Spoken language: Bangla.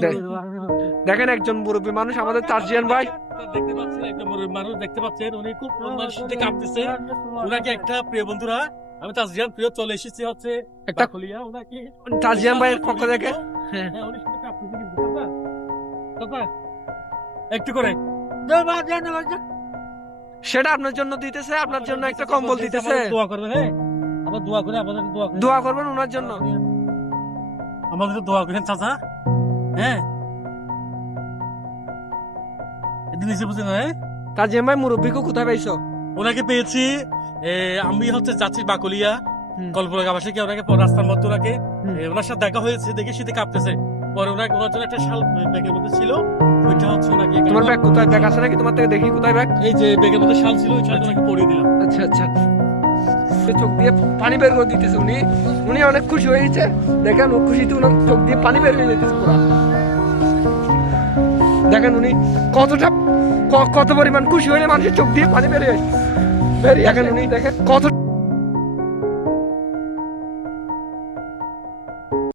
দেখ- দেখেন একজন মুরব্বী মানুষ আমাদের তাজিয়ান ভাই। দেখতে পাচ্ছেন একটা মুরব্বী মানুষ দেখতে পাচ্ছেন? উনি খুব মানুষটি কাঁপতেছে। ওনাকে একটা প্রিয় বন্ধুরা আমি তাজিয়ান প্রিয় চলে এসেছি হচ্ছে একটা বাকলিয়া ওনাকে তাজিয়ান ভাইয়ের পক্ষ থেকে? হ্যাঁ হ্যাঁ উনি শুধু কাঁপতেছে কিন্তু বাবা। বাবা একটু করে। সেটা আপনার জন্য দিতেছে আপনার জন্য একটা কম্বল দিতেছে। দোয়া করবেন হ্যাঁ? আবার দোয়া করে আমাদের দোয়া দোয়া করবেন ওনার জন্য। আমাদের দোয়া করেন চাচা। হ্যাঁ? এদিন নিচে বুঝে ভাই মুরব্বীকে কোথায় পাইছো? ওনাকে পেয়েছি আমি হচ্ছে যাচ্ছি বাকলিয়া। কল্পনা আবাসিকে ওনাকে পর রাস্তার মধ্যে ওনাকে ওনার সাথে দেখা হয়েছে দেখে শীতে কাঁপতেছে। পরে ওনাকে ওনার জন্য একটা শাল ব্যাগের মধ্যে ছিল ওইটা হচ্ছে ওনাকে তোমার ব্যাগ কোথায়? ব্যাগ আছে নাকি? তোমার থেকে দেখি কোথায় ব্যাগ? এই যে ব্যাগের মধ্যে শাল ছিল ওই শালটা ওনাকে পরিয়ে দিলাম। আচ্ছা আচ্ছা। সে চোখ দিয়ে পানি বের করে দিতেছে উনি। উনি অনেক খুশি হয়েছে দেখেন, ও খুশিতে উনার চোখ দিয়ে পানি বের হয়ে যেতেছে পুরা। দেখেন উনি কতটা কত পরিমাণ খুশি হয়ে মানুষের চোখ দিয়ে পানি বের বেরিয়ে দেখেন উনি, দেখেন কত